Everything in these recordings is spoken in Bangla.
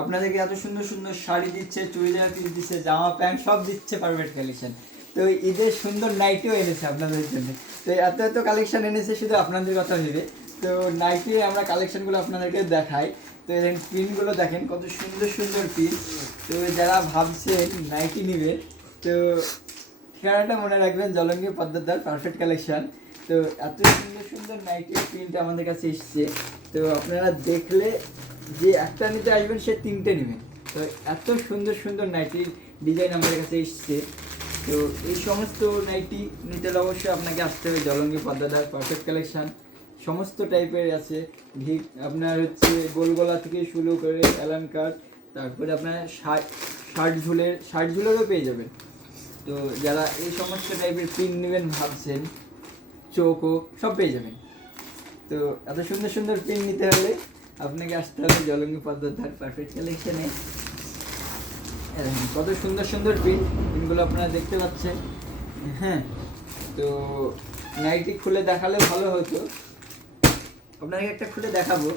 আপনাদেরকে এত সুন্দর সুন্দর শাড়ি দিচ্ছে, চুড়িদার পিস দিচ্ছে, জামা প্যান্ট সব দিচ্ছে পারফেক্ট কালেকশন। তো ঈদের সুন্দর নাইটিও এনেছে আপনাদের জন্য। তো এত এত কালেকশন এনেছে শুধু আপনাদের কথা ভেবে। তো নাইটি আমরা কালেকশনগুলো আপনাদেরকে দেখাই। তো এই পিনগুলো দেখেন কত সুন্দর সুন্দর পিন। তো যারা ভাবছেন নাইটি নেবে, তো ঠিকানাটা মনে রাখবেন, জলঙ্গি পদ্মদার পারফেক্ট কালেকশন। তো এত সুন্দর সুন্দর নাইটির প্রিন্ট আমাদের কাছে এসছে। তো আপনারা দেখলে যে একটা নিতে আসবেন সে তিনটে নেবেন। তো এত সুন্দর সুন্দর নাইটির ডিজাইন আমাদের কাছে এসছে। তো এই সমস্ত নাইটি নিতে হলে অবশ্যই আপনাকে আসতে হবে জলঙ্গি পদ্মদার পারফেক্ট কালেকশন। সমস্ত টাইপের আছে, ভিক আপনার হচ্ছে গোলগলা থেকে শুরু করে অ্যালান কাট, তারপরে আপনার শার্ট ঝুলেরও পেয়ে যাবেন। তো যারা এই সমস্ত টাইপের পিন নেবেন ভাবছেন, চোখও সব পেয়ে যাবেন। তো এত সুন্দর সুন্দর পিন নিতে হলে আপনাকে আসতে হবে জলঙ্গি পদ্মধার পারফেক্ট কালেকশনে। কত সুন্দর সুন্দর পিনগুলো আপনারা দেখতে পাচ্ছেন। হ্যাঁ, তো নাইটি খুলে দেখালে ভালো হতো, আপনাকে একটা খুলে দেখাবো।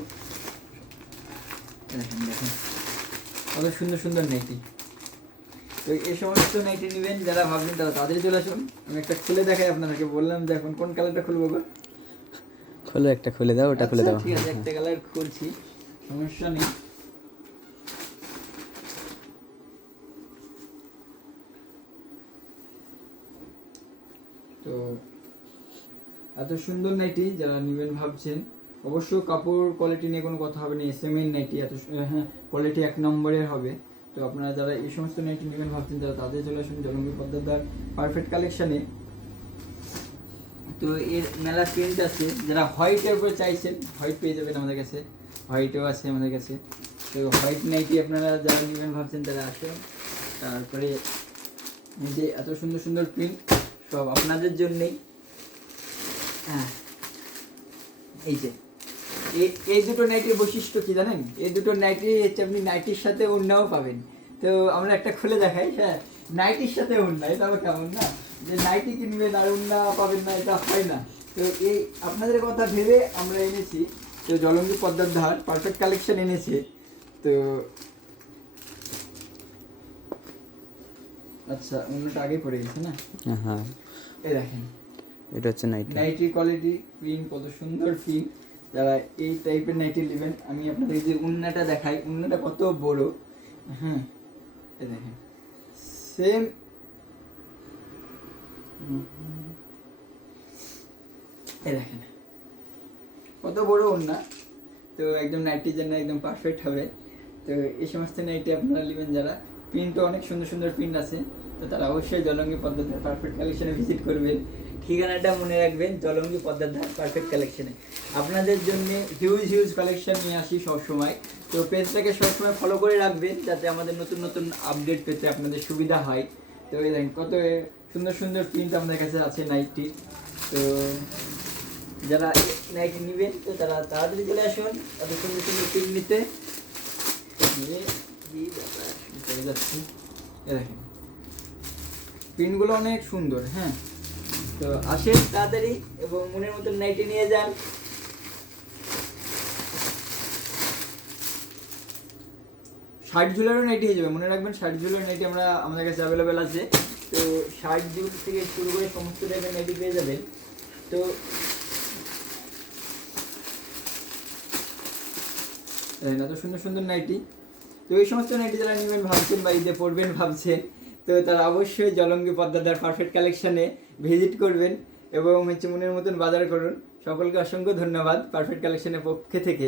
দেখেন কত সুন্দর সুন্দর নাইটি। তো এই সমস্ত নাইটি নেবেন যারা ভাবছেন তারা তাড়াতাড়ি চলে আসুন। আমি একটা খুলে দেখাই আপনাদেরকে, বললাম যে এখন কোন কালারটা খুলবো গো? খোলো, একটা খুলে দাও, ওটা খুলে দাও। ঠিক আছে, একটা কালার খুলছি, সমস্যা নেই। তো এত সুন্দর নাইটি যারা নেবেন ভাবছেন, অবশ্য কাপড় কোয়ালিটি নিয়ে কোনো কথা হবে না, এসএমএন নাইটি এত হ্যাঁ কোয়ালিটি 1 নম্বরের হবে। তো আপনারা যারা এই সমস্ত নাইটি নেবেন ভাবছেন তারা তাদের চলে আসুন জলঙ্গি পদ্মদার পারফেক্ট কালেকশানে। তো এর মেলা প্রিন্ট আছে, যারা হোয়াইটের উপরে চাইছেন হোয়াইট পেয়ে যাবেন আমাদের কাছে, হোয়াইটও আছে আমাদের কাছে। তো হোয়াইট নাইটি আপনারা যারা নেবেন ভাবছেন তারা আসুন। তারপরে এই যে এত সুন্দর সুন্দর প্রিন্ট সব আপনাদের জন্যেই। হ্যাঁ, এই যে এই দুটো নাইটির বৈশিষ্ট্য কি জানেন? এই দুটো নাইটি হচ্ছে আপনি নাইটির সাথে ওড়নাও পাবেন। তো আমরা একটা খুলে দেখাই। হ্যাঁ, নাইটির সাথে ওড়না, এটা আবার কেমন না, যে নাইটি কিনবেন আর ওড়না পাবেন না, এটা হয় না। তো এই আপনাদের কথা ভেবে আমরা এনেছি। তো জলঙ্গি পদ্মার ধার পারফেক্ট কালেকশন এনেছে। তো আচ্ছা, অন্যটা আগে পড়ে গেছে না? হ্যাঁ, এই দেখেন এটা হচ্ছে নাইটি। নাইটি কোয়ালিটি প্রিন্ট, কত সুন্দর প্রিন্ট। যারা এই টাইপের নাইটি নেবেন, আমি আপনাদের যে উন্নাটা দেখাই, উন্নাটা কত বড়। হ্যাঁ, এই দেখেন সেম এই দেখেন কত বড় উন্না। তো একদম নাইটির জন্য একদম পারফেক্ট হবে। তো এই সমস্ত নাইটি আপনারা নেবেন যারা, প্রিন্টও অনেক সুন্দর সুন্দর প্রিন্ট আছে। তো তারা অবশ্যই জলঙ্গি পদ্মার পারফেক্ট কালেকশনে ভিজিট করবেন। ঠিকানাটা মনে রাখবেন, জলঙ্গি পদ্মার পারফেক্ট কালেকশনে। আপনাদের জন্য হিউজ হিউজ কালেকশন নিয়ে আসি সবসময়। তো পেজটাকে সবসময় ফলো করে রাখবেন যাতে আমাদের নতুন নতুন আপডেট পেতে আপনাদের সুবিধা হয়। তো এই দেখেন কত সুন্দর সুন্দর প্রিন্ট আমাদের কাছে আছে নাইটি। তো যারা নাইটি নেবেন তো তারা তাড়াতাড়ি চলে আসুন তাদের সুন্দর সুন্দর প্রিন্ট নিতে। চলে যাচ্ছি, দেখেন প্রিন্টগুলো অনেক সুন্দর। হ্যাঁ, তো আসেন তাড়াতাড়ি এবং মনের মতন নাইটি নিয়ে যান। শার্ট ঝুলারও নাইটি হয়ে যাবে, মনে রাখবেন শার্ট ঝুলার নাইটি আমাদের কাছে অ্যাভেলেবেল আছে। তো শার্ট ঝুল থেকে শুরু করে সমস্ত টাইপের নাইটি পেয়ে যাবেন। তো এত সুন্দর সুন্দর নাইটি। তো এই সমস্ত নাইটি যারা নেবেন ভাবছেন বা ঈদে পরবেন ভাবছেন, তো তারা অবশ্যই জলঙ্গি পদ্মাদার পারফেক্ট কালেকশনে ভিজিট করবেন এবং হচ্ছে মনের মতন বাজার করুন। সকলকে অসংখ্য ধন্যবাদ পারফেক্ট কালেকশনের পক্ষ থেকে।